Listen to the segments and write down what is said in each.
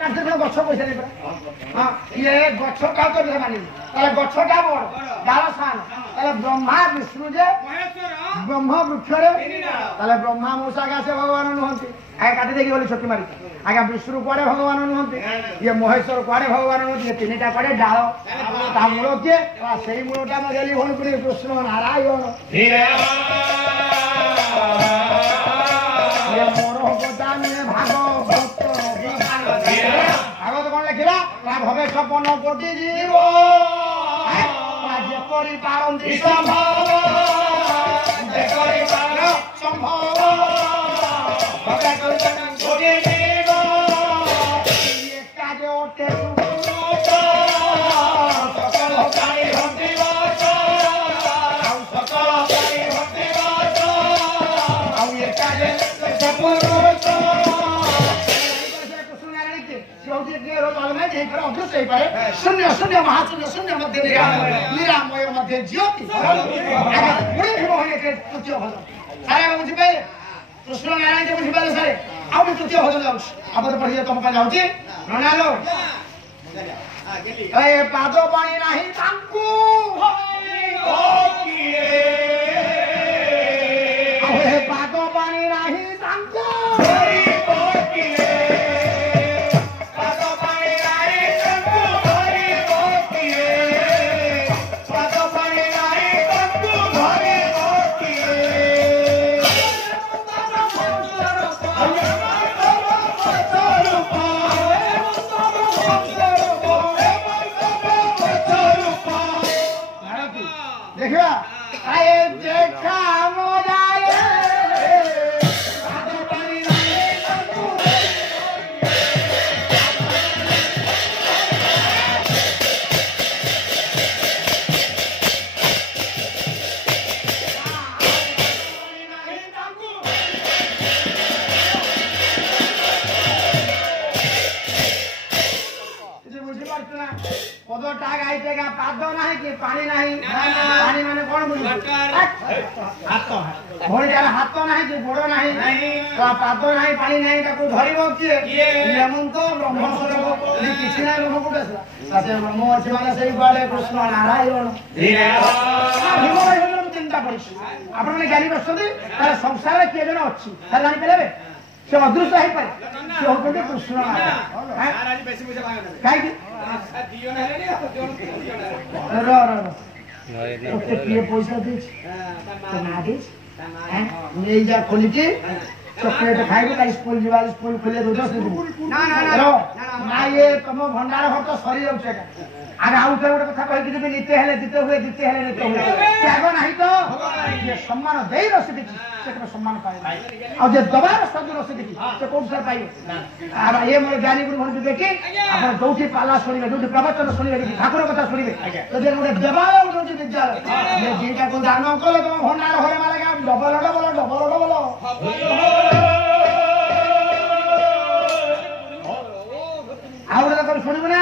কাটতে গছ পয়সা নেই হ্যাঁ ইয়ে গছ কাউ তো মানি তাহলে গছটা বড় ডাল সান তাহলে ব্রহ্মা বিষ্ণু যে ব্রহ্ম বৃক্ষরে তাহলে ব্রহ্মা মূষা গাছে ভগবান নুহନ୍ତି আগে কাটি দেখি বলি ছকি মারি আগে বিষ্ণু কুଆଡେ ভগবান নুহନ୍ତି ইয়ে মহেশ্বর কুଆଡେ ভগবান নুহନ୍ତି তিনিটা কুଆଡେ ডাল তা মূଳ କିଏ ସେଇ ମୂଳଟା ମୁଁ ଗେଲି ଭଣପୁରୀ କୃଷ୍ଣ ନାରାୟଣ ভাগবত কোন লেখিলা ভবে স্বপন কোটি জীব যেপরি পারন্তি সম্ভব যেপরি পার সম্ভব ভবে কোটি জীব কাজে ওঠে সকল প্রাণী ভক্তি বস ଆଉ সকল প্রাণী ভক্তি বস ଆଉ ଏ কাজে शून्य शून्य महाशून्य शून्य मध्य निरामय मध्य ज्योति बुझिपारे कृष्ण नारायण के बुझिपारे सारे आउ तृतीय भजन जाऊँ आप पढ़िए तुम जाऊँगी ननालो पाद पानी नहीं तांकू पाद पानी नहीं तांकू पानी नहीं पानी माने कौन बुझी हाथ भोलियार हाथ नहीं कि गोड़ नहीं तो पाद नहीं पानी नहीं ताको धरिबो किए हेमंत ब्रह्म स्वरूप किछि नहीं ब्रह्म कोटे साथे ब्रह्म अछि माने सेई बाले कृष्ण नारायण धीरे हिमो चिंता पड़िछि आपण माने ज्ञानी बसती तार संसार रे के जण अछि तार जानि पेलेबे से अदृश्य है पारे से होते कृष्ण नारायण आज बेसी पैसा मांगे काई की दियो ना हेले रो ओके किए पैसा दीछ तो ना दीछ हैं नहीं जा खोली के चॉकलेट खाइबो ता स्कूल जीवा स्कूल खोले दो 10 दिन ना ना ना ये तुम भंडार हो तो सरी जाउ छे आगे आउ थे गोटे कथा कहि कि नित्य हेले दिते हुए नित्य हुए त्याग नाही तो ये सम्मान देई रसी दिछि से सम्मान पाए आ जे दबार सद रसी दिछि से कोन सर पाइयो आ ये मोर ज्ञानी गुरु भन देखि आपण जोठी पाला सुनिबे जोठी प्रवचन सुनिबे ठाकुर कथा सुनिबे तो जे गोटे देवालय उठोची विद्यालय ये जेटा को दान कले तुम भंडार होरे माले डबल आउरे तो सुनिबे ना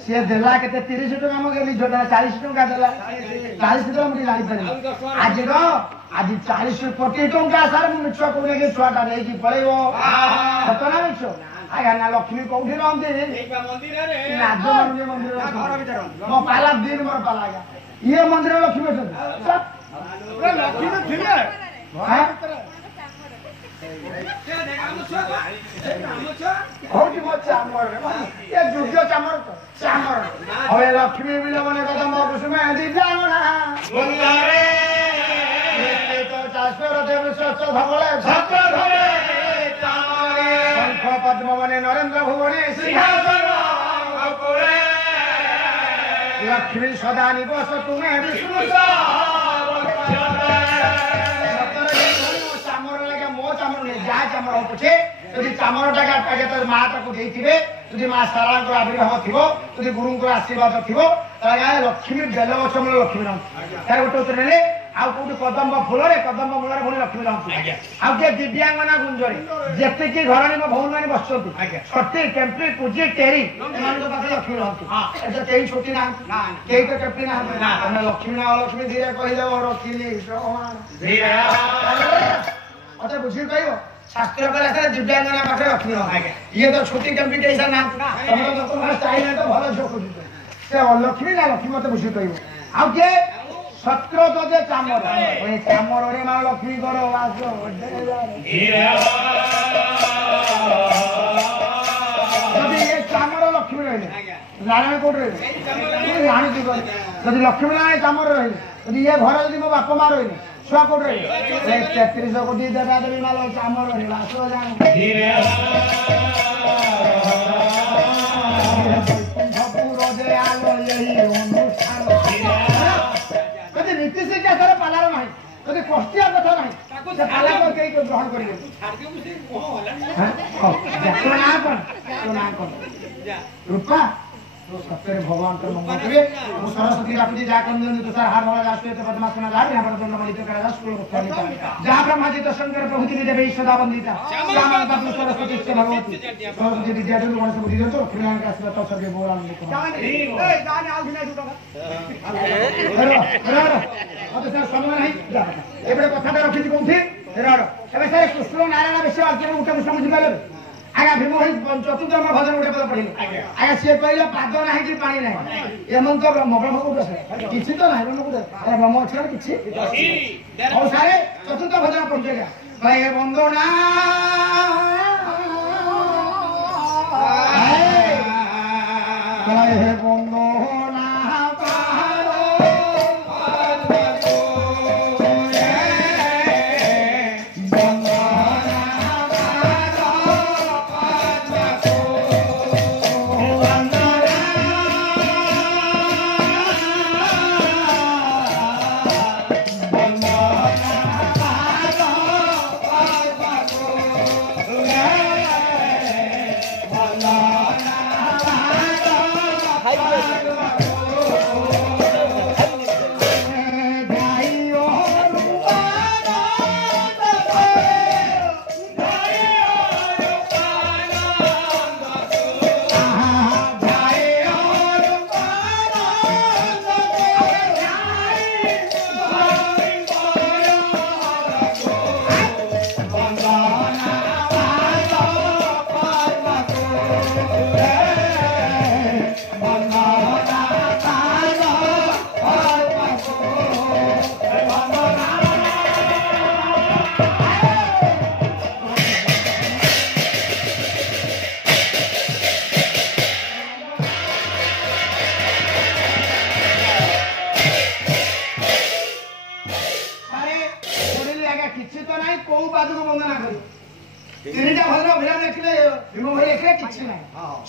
से देला केते 30 टका मगे ली जोटा 40 टका देला 40 टका मुडी लाइ पड़े आज 40 कोटी टका सार मिछ कोने के छुआटा नै कि पळेबो सतना मिछ आगा ना लक्ष्मी कोठी रहंती मंदिर रे राज मंदिर घर भीतर मो पाला दिन मोर पाला ये मंदिर लक्ष्मी छ सब लक्ष्मी थिले हां होटी मो चामर ये जुग्यो चामर तो चामर हवे लक्ष्मी बिलो मने कदम कुसुम दी जाना बंगारे ये तो चास्पर देव सच भगले छत्र धरे चामरे शंख पद्म मने नरेंद्र भुवने सिंहासन अपुरे लक्ष्मी सदा निवास तुम्हें विष्णु सा चामर पूछे यदि चामर टाका तो माँ ताको देथिबे यदि माँ सारा आविर्भाव थिबो यदि गुरु आशीर्वाद थिबो लक्ष्मी बेल गछ मूल लक्ष्मी रही तार गोटे उत्तर ने आउ कोठी कदम्ब फूल रे कदम्ब मूल रे लक्ष्मी रही आउ के दिव्यांगना गुंजरे जेते कि घरणी मो भौन माने बसछथि छठी केम्पी पूजी टेरी एमान पाखे लक्ष्मी रही एटा केही छोटी ना केही तो केम्पी ना लक्ष्मी ना लक्ष्मी धीरे कहि देबो रखिली धीरे अते बुझी कहियो शास्त्र कला दिव्यांगना पाखे रखी ये तो छोटी कंपिटिशन ना तुम तो तुम्हारा चाहिए तो भल झोक से लक्ष्मी ना लक्ष्मी मत बुझी कह आउ किए सत्र दे चामर चामर रे माँ लक्ष्मी करो वास ये चामर लक्ष्मी रही नारायण कोट रही जानी जब लक्ष्मी नारायण चामर रही ये घर जब मो बापा माँ रही छुआ कोट रही 33 कोटी देवा देवी माल चामर रही वास नीति शिक्षा सारा पालार ना जब कष्टिया कथा ना पाला ग्रहण करेंगे रूपा सत्य भगवान तो मंगल करिए वो सरस्वती रापजी जा कर तुषार हार वाला राष्ट्रीय पद्मासना लाभ यहाँ पर दंड मणित करा स्कूल जहाँ ब्रह्मा जी दर्शन कर प्रभु जी देवी सदा वंदिता श्यामल बाबू सरस्वती से भगवती सरस्वती विद्यार्थी गणेश बुद्धि दे तो कल्याण का आशीर्वाद तो सबके बोल अब सर समय नहीं एबे कथाटा रखी कोठी रेड एबे सर कृष्ण नारायण विषय वाक्य उठे मुझ समझ पाले आगे भीम चतुर्थ भजन गोटे पद पढ़े आगे सी कहले पाद ना कि पानी ना एमन तो ब्रह्म ब्रह्म को किसी तो ना ब्रह्म को ब्रह्म अच्छे किसी और सारे चतुर्थ भजन पढ़े भाई बंदना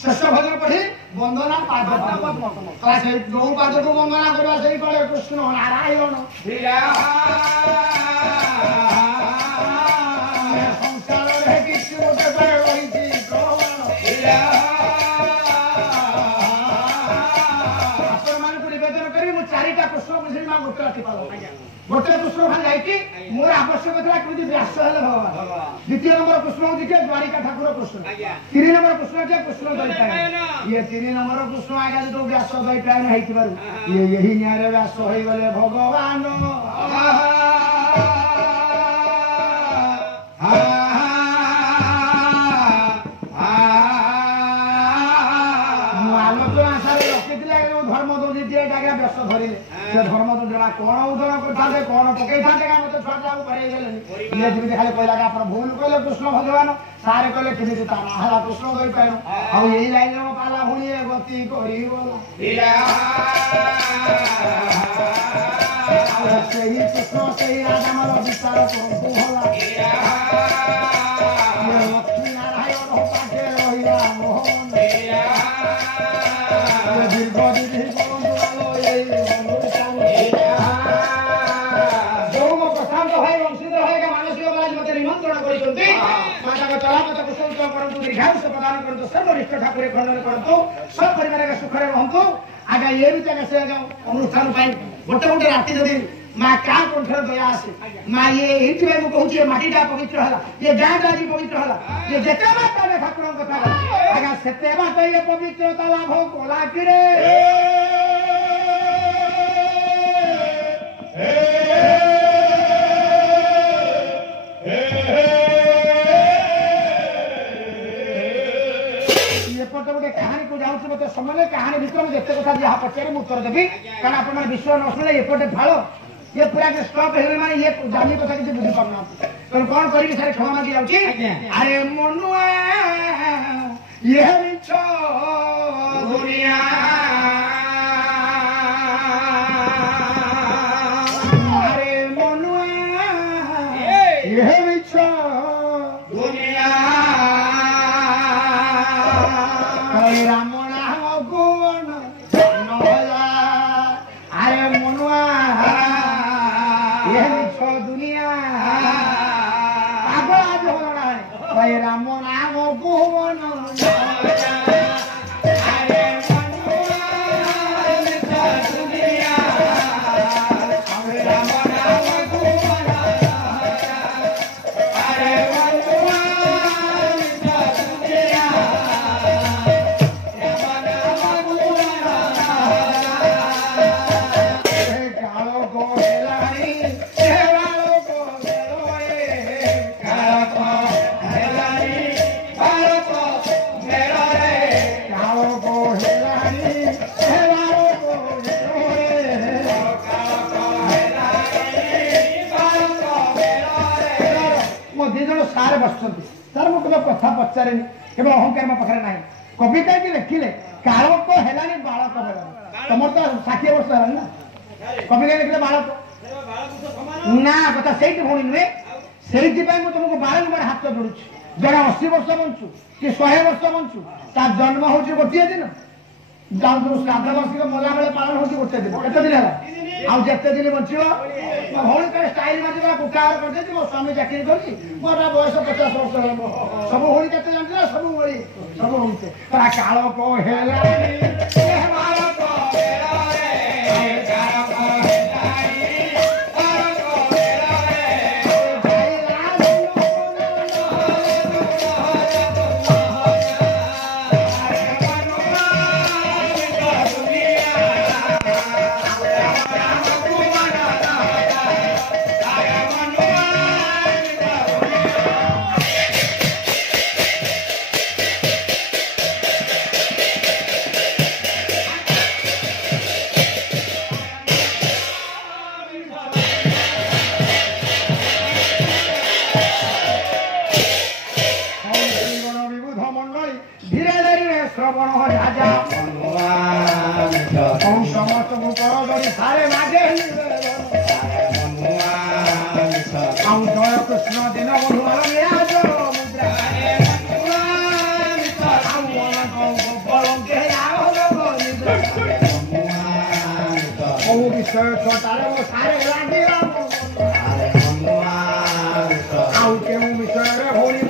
षष्ठ भजन पढ़ी वंदना पाद जो पाद को वंदना करवा से कले कृष्ण नारायण संसार रे किसी गोटे पर रही आपण मान को निवेदन करी मु चारिटा प्रश्न बुझी मा गोटे राति पालो गोटे प्रश्न खान जाई मोर आवश्यक था कि व्यास हेले भगवान द्वितीय नंबर प्रश्न होती के द्वारिका ठाकुर प्रश्न 3 नंबर प्रश्न के कृष्ण दैपायन ये 3 नंबर प्रश्न आगे जो व्यास दैपायन हेति बारू ये यही न्याय व्यास होई गले भगवान आलोचना सारे रखिथिला धर्म दौदी दिए डागा व्यास धरिले से धर्म दौड़ा कौन उदर करते कौन पकई था मत छुआ करे ये जमी खाली कहला कि आप भूल कहले कृष्ण भगवान सारे कहले कि ताला कृष्ण गई पार आ यही लाइन पाला भूली गति करी कृष्ण से राजा विचार करतु लक्ष्मी नारायण पाखे रहा मोहन दीर्घ दीर्घ प्रदान करतु सर्वरिष्ठ ठाकुर खंडन करतु सब परिवार सुखरे रहतु आगे ये भी जगह से अनुष्ठान गोटे गोटे राति जदि माँ क्या कंठर दया आसे माँ ये कहूँ माटीटा पवित्र है ये गाँव आज पवित्र है ये जिते बात ठाकुर कथा आगे से बात ये पवित्रता लाभ कला कि कहानी को जाऊँ मत समय कहानी भितर मुझे जिते कथा जहाँ पचारे उत्तर देवी कारण आप विश्वास न शुणे एपटे फाड़ ये पूरा स्टॉप हो माने ये जानी कथा किसी बुझी पाना तो कौन करी सारे क्षमा मांगी जाऊँ अरे मनुआ ये मिछ दुनिया अरे मनुआ ये मिछ दुनिया राम नाम गुण नहला अरे मनुआ ये मिछ दुनिया पागल आज हो रहा है भाई राम नाम गुण सारे बसुँच सर मुझे कथा पचारे केवल अहंकार मो पाखे ना कविता कि लिखिले कालक है बालक बेला तुम तो 60 वर्ष है ना कविता लिखिले बालक ना कथा से भूणी नुहे से तुमको बारंबार हाथ जोड़ू जड़े 80 वर्ष बंचु कि 100 वर्ष बंचु ता जन्म हूँ गोटे दिन जाऊँ श्राद्ध बर्षिक मला बेले पालन हूँ गोटे दिन केते दिन है आउ जिते दिन बचो भौणी कहे स्टाइल मार कुकार कर मो स्वामी चाकरी कर बयस 50 वर्ष सब होली के जानते सब होली सब होते काल को सारे मागे जय कृष्ण दिन विषय छोटारे सारे लगे आउ केउ विषय होली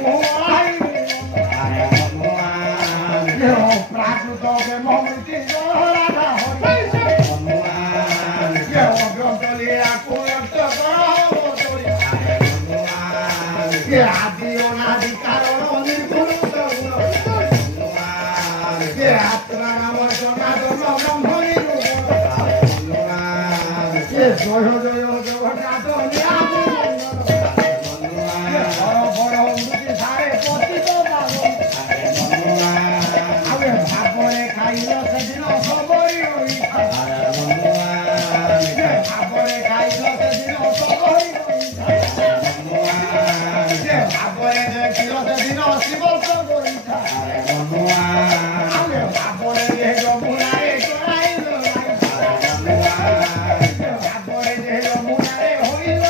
प्राकृत मृत्यु आदि अनादि कारण निर्गुण आत्मा नाम जनार्दन ब्रह्म जय जय जगन्नाथ बड़ मृत्यु सारे पतित भावे खाइल सेदिन सबरी भावे खाइल सेदिन सबरी भावे देखिल सेदिन 80 वर्ष गईथा भावे जमुनारे चराइल भावे जमुनारे होइल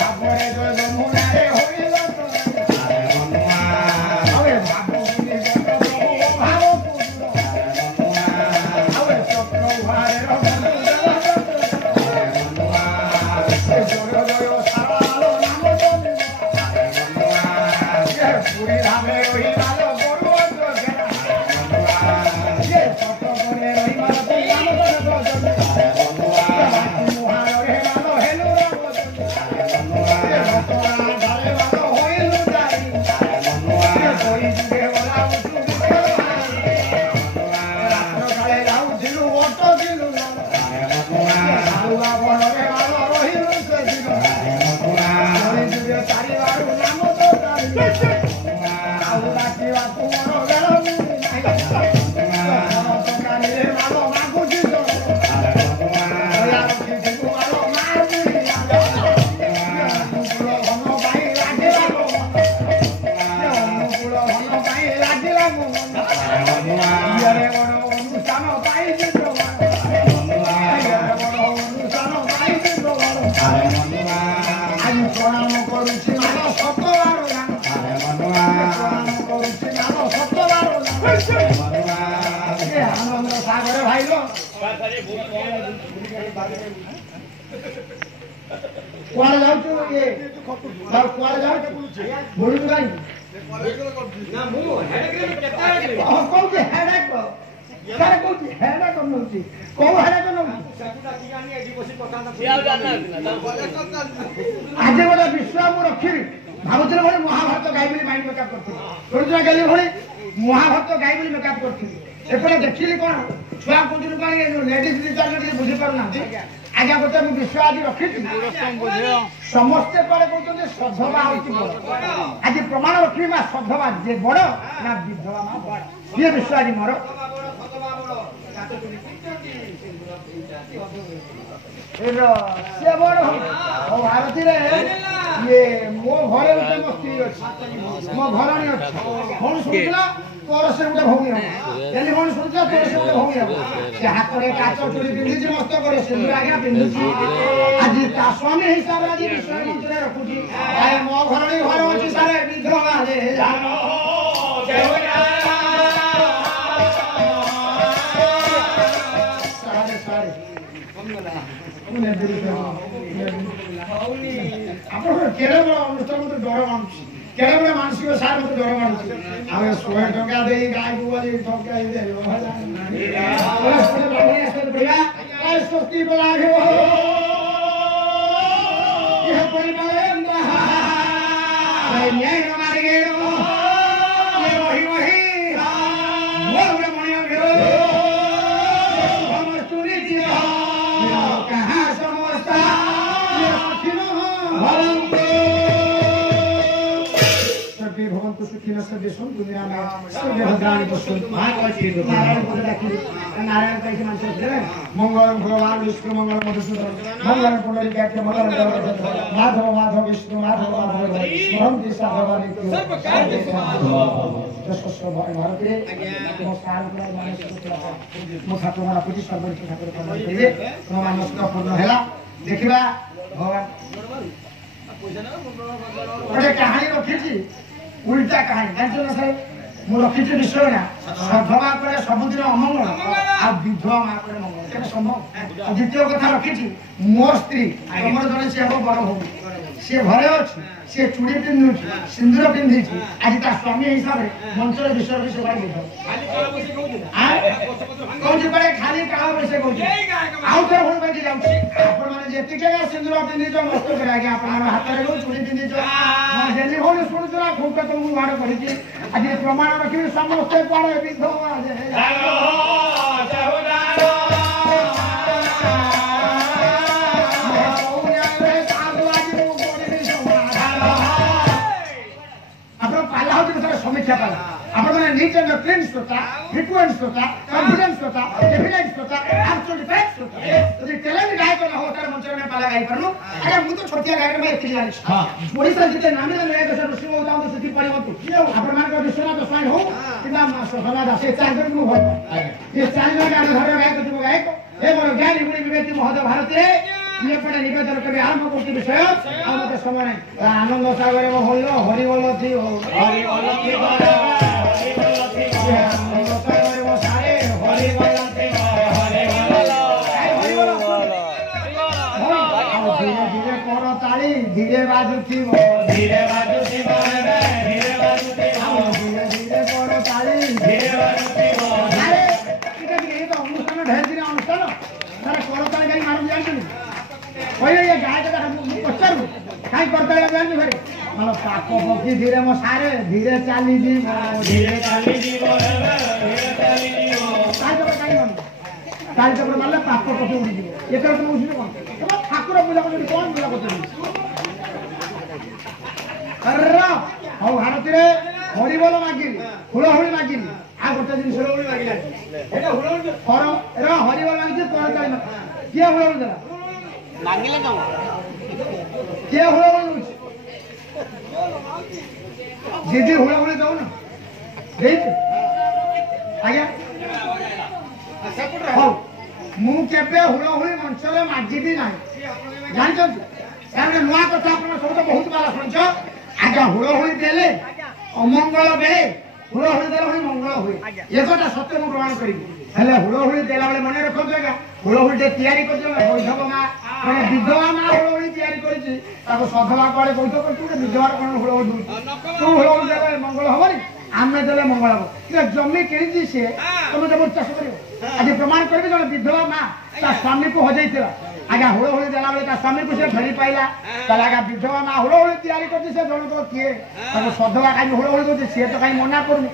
भावे जमुनारे होइल भाव କାହିଁ ଲାଗିଲା ମୋ ମନ ଇଆରେ ବଡ଼ ଅନୁଷ୍ଠାନ ପାଇଛି ଆଜି ପ୍ରଣାମ କରୁଛି ମାନ ସତବାର ପ୍ରଣାମ କରୁଛି ମାନ ସତବାର ଆନନ୍ଦ ସାଗର ଭାଇଲ କୁଆଡେ ଯାଉଛୁ ଇଏ କୁଆଡେ ଯାଉଛୁ ବୁଲୁଛୁ କାହିଁକି କହୁଛି ହେଡାକ ସାର୍ କହୁଛି ହେଡାକ ନଉଛି କୋଉ ହେଡାକ ନଉଛି ଆଜି ଗୋଟେ ବିଶ୍ୱାସ ମୁଁ ରଖିବି ଭାବୁଥିଲି ଭଳି ମହାଭାରତ ଗାଇ ବୋଲି ମାଇଣ୍ଡ ମେକଅପ୍ କରିଥିଲି କରୁଥିଲା ଗଲି ଭଳି ମହାଭାରତ ଗାଇ ବୋଲି ମେକଅପ୍ କରିଥିଲି ଏପଟେ ଦେଖିଲି କଣ ଛୁଆ କୁଞ୍ଚୁରୁ କଣ ଲେଡିଜ ରିଚାର୍ଜ ଟିକେ ବୁଝିପାରୁନାହାନ୍ତି ଆଜ୍ଞା ଗୋଟେ ମୁଁ ବିଶ୍ୱାସ ଆଜି ରଖିଛି ସମସ୍ତେ କୁଆଡେ କହୁଛନ୍ତି ସଧବା ହଉଛି ବଡ ଆଜି ପ୍ରମାଣ ରଖିବି ମା ସଧବା ଯେ ବଡ ନା ବିଧବା ମା ବଡ ଇଏ ବିଶ୍ୱାସ ଆଜି ମୋର ସେ ବଡ ହଉ ଆରତୀରେ ଇଏ ମୋ ଘରେ ଗୋଟେ ମୋ ସ୍ତ୍ରୀ ଅଛି ମୋ ଘରଣୀ ଅଛି କଣ ଶୁଣୁଥିଲା ତୋର ସେ ଗୋଟେ ଭଉଣୀ ହବ ଏଲି କଣ ଶୁଣୁଥିଲା ତୋର ସେ ଗୋଟେ ଭଉଣୀ ହବ ସେ ହାତରେ କାଚ ଚୁଡ଼ି ପିନ୍ଧିଛି ମସ୍ତକରେ ସିନ୍ଦୁର ଆଜ୍ଞା ପିନ୍ଧୁଛି ଆଜି ତା ସ୍ୱାମୀ ହିସାବରେ ଆଜି ବିଷୟ ମନ୍ତ୍ରରେ ରଖୁଛି ମୋ ଘରଣୀ ଘର ଅଛି ସାରେ ବିଧବା ଆପଣଙ୍କର କେଡ଼େ ବଡ଼ ଅନୁଷ୍ଠାନ ମତେ ଡର ମାଣୁଛି କେଡ଼େ ବଡ଼ ମାନସିକ ସାର୍ ମତେ ଡର ମାଣୁଛି ଆଉ 100 ଟଙ୍କା ଦେଇ ଗାଈକୁ ବୋଲି ଠକାଇ ଦେବ ସ୍ୱସ୍ତି ଲାଗିବ मंगल भगवान विष्णु मंगल मधुसूदन मंगल पुंडरी व्याख्या मंगल माधव माधव विष्णु माधव माधव स्मरंति साधवा नित्य भारते मो ठाकुर माना पूजी सर्वरिष्ठ ठाकुर प्रणाम करिवे मनस्क पूर्ण हैला देखिबा भगवान गोटे कहानी रखिछि उल्टा कहानी जानছো ना सर ମୁଁ ରଖିଛି ବିଷୟ ନା ସଧବା ପରେ ସବୁଦିନ ଅମଙ୍ଗଳ ଆଉ ବିଧବା ମା ପରେ ମଙ୍ଗଳ କେବେ ସମ୍ଭବ ଆଉ ଦ୍ୱିତୀୟ କଥା ରଖିଛି ମୋ ସ୍ତ୍ରୀ ତମର ଜଣେ ସେ ହବ ବଡ ଭଉଣୀ ସେ ଘରେ ଅଛି ସେ ଚୁଡ଼ି ପିନ୍ଧୁଛି ସିନ୍ଦୁର ପିନ୍ଧିଛି ଆଜି ତା ସ୍ୱାମୀ ହିସାବରେ ମଞ୍ଚରେ ବିଷୟ ବିଷୟ କହୁଛି ପରେ ଖାଲି କାଳ ବସେ କହୁଛି ଆଉ ଥରେ ଭଉଣୀ ପାଇକି ଯାଉଛି ଆପଣ ମାନେ ଯେତିକି ସିନ୍ଦୁର ପିନ୍ଧିଛ ମସ୍ତକରେ ଆଜ୍ଞା ଆପଣଙ୍କ ହାତରେ ଚୁଡ଼ି ପିନ୍ଧିଛ ଡେଲି ଭଉଣୀ ଶୁଣୁଛୁ ନା ଖୁବ ତମକୁ ବାହାର କରିଛି ଆଜି ପ୍ରମାଣ ରଖିବି ସମସ୍ତେ କୁଆଡେ ବିଧବା समीक्षा पाला आपण माने नीट एंड क्लीन श्रोता फ्रीक्वेंट श्रोता कॉन्फिडेंस श्रोता डेफिनेट श्रोता एब्सोल्यूट फैक्ट श्रोता यदि टैलेंट गायक न हो तार मंच में पाला गाई परनु अरे मु तो छोटिया गायक में एथि जानिस हां ओडिसा जिते नामी ले गायक से ऋषि होता तो सेति परिवर्तन आपण मान को विश्वनाथ स्वामी हो किबा सोहना दास से चार जन को हो ये चार जन गायक घर गायक जो गायक ए मोर ज्ञानी गुणी विवेक महोदय भारतीय ये पड़े निवेदन कभी आरंभ करती विषय मत समय आनंद सागर हरिल हरिबल थी हरिबल थी आनंद सागर सारे हरिबल थी धीरे धीरे कर ताली धीरे बाजुथी धीरे बाजुथी धीरे बाजुथी धीरे धीरे कर ताली धीरे बाजुथी अरे ये तो अनुष्ठान ढेर दिन अनुष्ठान सारा कर ताली गाई मारू जानछी पहिले ये गायक पचारू कहीं करता जानी भाई मतलब पाप पक्षी धीरे मो सारे धीरे चाली जी धीरे चाली जी काल चक्र मारले पाप पक्षी उड़ी जीव ये तुम बुझी कौन ठाकुर पूजा कर कौन पूजा करते हौ भारती रे हरिबोल मागिली हुलहुली मागिली आ गोटे जिन हुलहुली मागिला एटा हुलहुली कर एरा हरिबोल मागिছে তোর তাই না কে हुलहुली দেলা मांगिले कम के हुलहुली दीदी हुलहुली दो ना ଦେଇଛୁ ଆଜ୍ଞା ହଉ ମୁଁ କେବେ ହୁଳହୁଳି ମଞ୍ଚରେ ମାଜିବି ନାହିଁ ଜାଣିଛନ୍ତି ତାପରେ ନୂଆ କଥା ଆପଣ ସବୁ ତ ବହୁତ ବାଲା ଶୁଣିଛ ଆଜ୍ଞା ହୁଳହୁଳି ଦେଲେ ଅମଙ୍ଗଳ ବେଳେ ହୁଳହୁଳି ଦେଲେ ପୁଣି ମଙ୍ଗଳ ହୁଏ ଏ କଥା ସତ୍ୟ ମୁଁ ପ୍ରମାଣ କରିବି ହେଲେ ହୁଳହୁଳି ଦେଲା ବେଳେ ମନେ ରଖନ୍ତୁ ଆଜ୍ଞା ହୁଳହୁଳିଟେ ତିଆରି କରିଛି ବୈଧବ ମା ମାନେ ବିଧବା ମା ହୁଳହୁଳି ତିଆରି କରିଛି ତାକୁ ସଧବା କୁଆଡେ ବୈଧ କରିଛି ଗୋଟେ ବିଧବାର କଣ ହୁଳହୁଳି ଦଉଛି ତୁ ହୁଳହୁଳି ଦେଲେ ମଙ୍ଗଳ ହବନି ଆମେ ଦେଲେ ମଙ୍ଗଳ ହବ ଜମି କିଣିଛି ସିଏ ତମେ ଦେବ ଚାଷ କରିବ ଆଜି ପ୍ରମାଣ କରିବି ଜଣେ ବିଧବା ମା ତା ସ୍ୱାମୀକୁ ହଜେଇଥିଲା ଆଜ୍ଞା ହୁଳହୁଳି ଦେଲା ବେଳେ ତା ସ୍ୱାମୀକୁ ସେ ଫେରି ପାଇଲା ତାହେଲେ ଆଜ୍ଞା ବିଧବା ମା ହୁଳହୁଳି ତିଆରି କରିଛି ସେ ଜଣକ କିଏ ତାକୁ ସଧବା କାହିଁକି ହୁଳହୁଳି କରୁଛି ସିଏ ତ କାହିଁ ମନା କରୁନି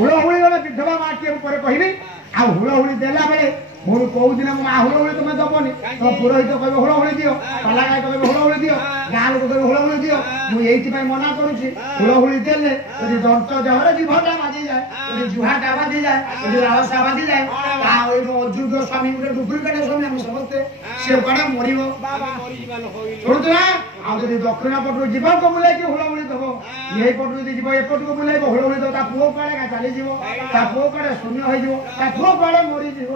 ହୁଳହୁଳି ଗଲେ ବିଧବା ମା କିଏ ଉପରେ କହିବି ଆଉ ହୁଳହୁଳି ଦେଲା ବେଳେ ମୁଁ କୋଉ ଦିନ ମୋ ମା ହୁଳହୁଳି ତମେ ଦବନି ତମ ପୁରୋହିତ କହିବ ହୁଳହୁଳି ଦିଅ ପାଲାଗାଇ କହିବ ହୁଳହୁଳି ଦିଅ ଗାଁ ଲୋକ କହିବ ହୁଳହୁଳି ଦିଅ ମୁଁ ଏଇଥିପାଇଁ ମନା କରୁଛି ହୁଳହୁଳି ଦେଲେ ଯଦି ଦନ୍ତ ଦେହରେ ଜିଭଟା ବାଜିଯାଏ ଯଦି ଜୁହାଟା ବାଜିଯାଏ ଯଦି ଲାଳସା ବାଜିଯାଏ ଆଉ ଏଇ ଅଯୋଗ୍ୟ ସ୍ୱାମୀ ଗୋଟେ ଡୁପ୍ଲିକେଟ ସ୍ୱାମୀ ଆମେ ସମସ୍ତେ ସେ କୁଆଡେ ମରିବ ଶୁଣୁଛୁ ନା ଆଉ ଯଦି ଦକ୍ଷିଣ ପଟରୁ ଯିବାକୁ ବୁଲେଇକି ହୁଳହୁଳି ଦବ ଏଇ ପଟରୁ ଯଦି ଯିବ ଏପଟକୁ ବୁଲେଇବ ହୁଳହୁଳି ଦବ ତା ପୁଅ କୁଆଡେ ଚାଲିଯିବ ତା ପୁଅ କୁଆଡେ ଶୂନ୍ୟ ହେଇଯିବ ତା ପୁଅ କୁଆଡେ ମରିଯିବ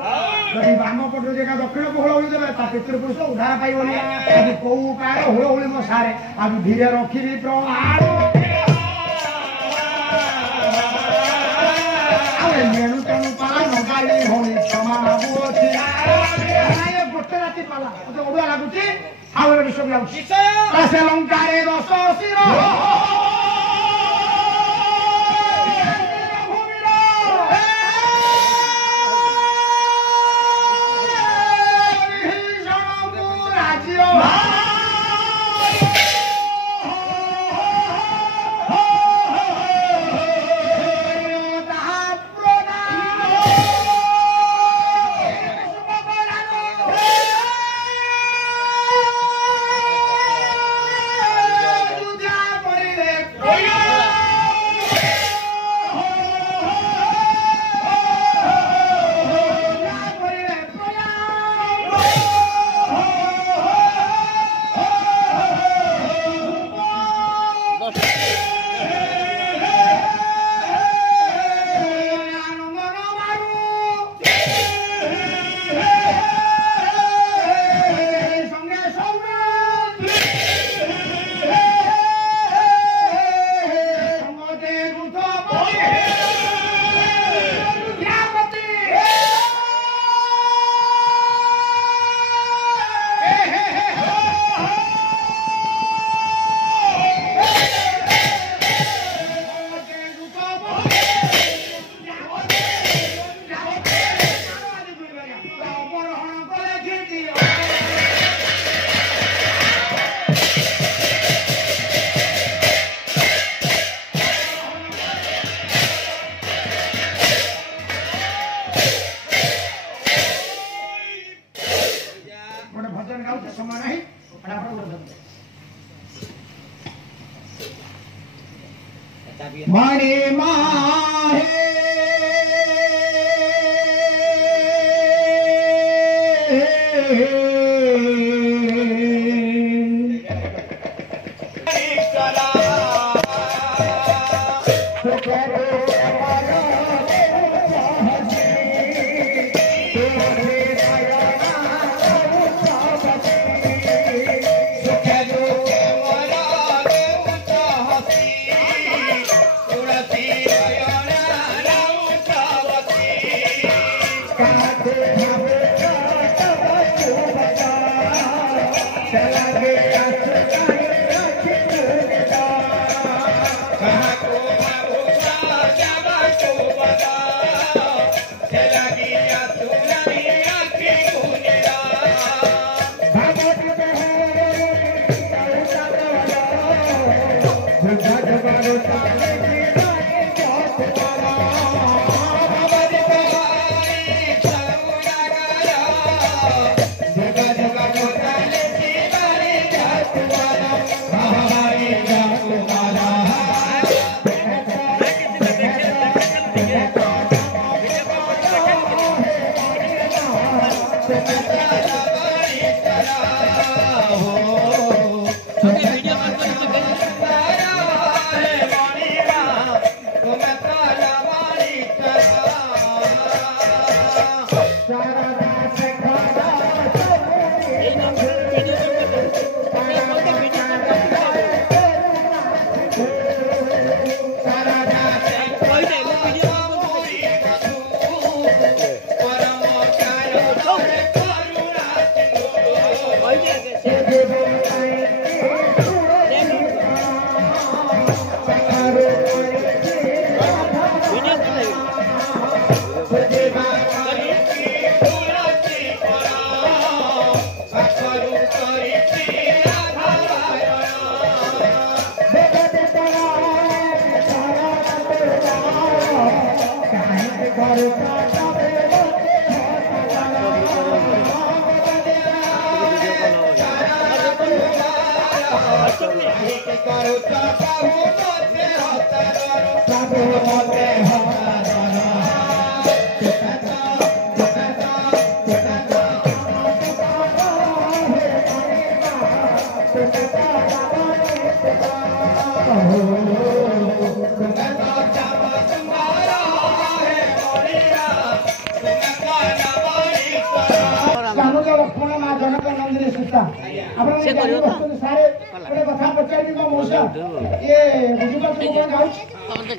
ଯଦି ବାମ ପଟରୁ ଯେ ଦକ୍ଷିଣକୁ ହୁଳହୁଳି ଦେବେ ତା ପିତୃପୁରୁଷ ଉଦ୍ଧାର ପାଇବନି ଆଜି କୋଉ ଉପାୟରେ ହୁଳହୁଳି ମୋ ସାରେ ଆଜି ଧୀରେ ରଖିବି ପ୍ରମାଣ ମେଣୁ ତେଣୁ ପାଲା ନଗାଳି ହଉନି କ୍ଷମା ଅଛି ଗୋଟେ ରାତି ପାଲା ମତେ ଅଡୁଆ ଲାଗୁଛି ଆଉ ଏବେ ବିଷୟ ଲାଗୁଛି ସେ ଲଙ୍କାରେ 10 ଶିର मणि माहे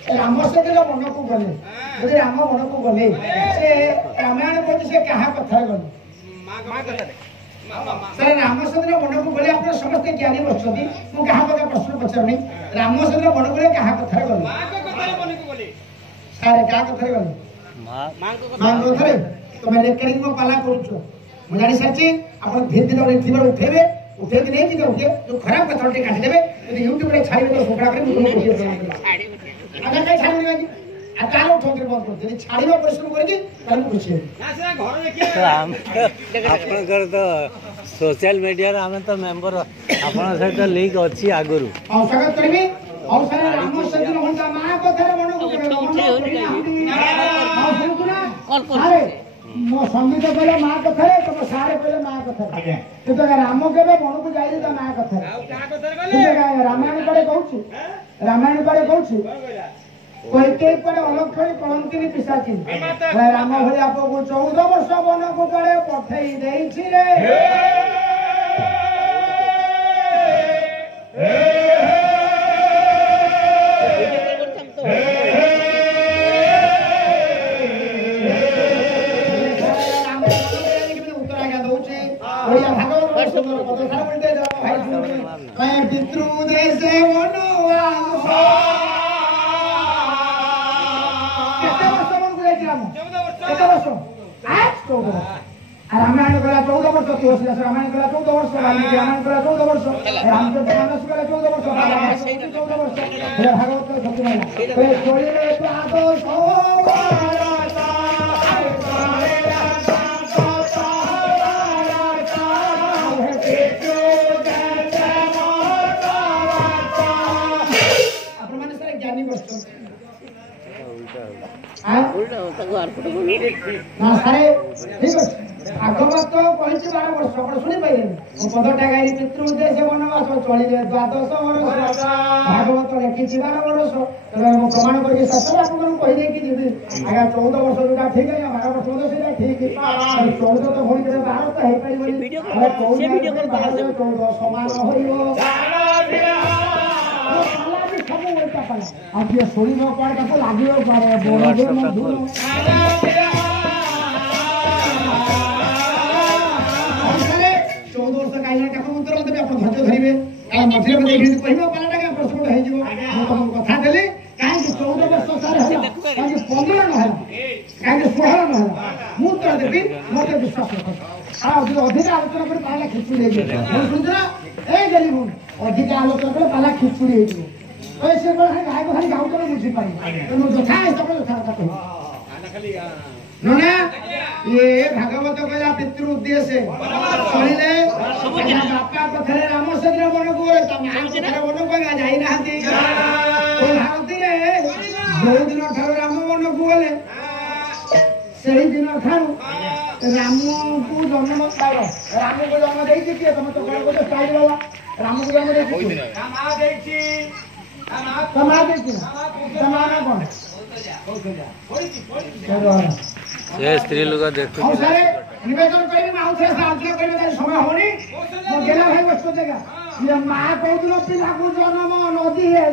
रामचंद्र मन को गले बोले राम मन को गले से रामायण प्रति से क्या कथा गले सर रामचंद्र मन को गले आप समस्त ज्ञानी बच्चे मु क्या प्रश्न पचारनी रामचंद्र मन को क्या कथा गले सर क्या कथा गले मां को थरे तुम रेकर्डिंग में पाला करूछ मु जानि साची अपन धीरे धीरे रिसीवर उठेबे उठे कि नहीं कि उठे जो खराब कथा टे काटी देबे यदि YouTube रे छाड़ी तो सोकड़ा करे मुझे छाड़ी अगर कहीं छाड़ी नहीं आ तारो ठोकर बंद कर यदि छाड़ीबा परिश्रम करके तार खुशी ना से घर देखिए आपन कर तो सोशल मीडिया रे हमें तो मेंबर आपन सहित लिंक अछि आगुरु और स्वागत करबी और सारे रामचंद्र होंदा मां कथा मन को अरे मो संगीत कहले मां कथा रे तो सारे कहले मां कथा आज्ञा तो राम केबे मन को जाई तो मां कथा आ क्या कथा गले रामायण पड़े कहूछ कोई के पड़े अलक्षणी कलंकिनी पिशाची राम भली आपको 14 वर्ष वन को पड़े पठेई देइछि रे रामायण कला 14 वर्ष तुलसीदास रामायण कला 14 वर्ष वाल्मीकि रामायण कला 14 वर्ष रामचंद्र मानस कला 14 वर्ष 14 वर्ष भागवत सत्य माला कोइले प्रातो आगमत कही 12 वर्ष शुणी पारे पदटा गाई पितृ उद्देश्य वनवास चली 12 वर्ष भागवत लिखी 12 वर्ष प्रमाण करके शासन आपको कहीदे कि जी आगे 14 वर्ष जो ठीक है 12 वर्ष से ठीक 14 तो भूल 12 तो है पारि 14 समान आज ये सोई न पाए तो लागियो पारे बोल 14 वर्ष काइले टाको मंत्र मते आपण धैर्य धरिबे आ मझे मते कहिबो पालाटा के प्रश्न हे जिवो मु तुम कथा देली काहे 14 वर्ष सारे होला काहे 15 न होला काहे 16 न होला मु तो देबी मते विश्वास रखो आ जो अधिक आलोचना करे पाला खिचुड़ी हे जिवो सुनजरा ए गेली मु अधिक आलोचना करे पाला खिचुड़ी हे जिवो ऐसे बड़ है गाय को खाली गाउँ तो बुझी पाई तो जथा है सब जथा कथा खाली नोना ये भागवत कहला पितृ उद्देश्य सुनिले बापा कथरे रामचंद्र मन को कथरे मन को जाई नाहती ओ भारती रे जो दिन ठार राम मन को गले सही दिन ठार राम को जन्म पाइलो राम को जन्म देई कि तुम तो कहलो तो स्टाइल वाला राम को जन्म देई राम आ देई समाज समाना कौन से स्त्री लोग देखो सारे निवेदन करी माउ से आलोचना करी तार समय होनी गेला भाई बच्चो जगह ये मां कहउलो पिला को जन्म नदी है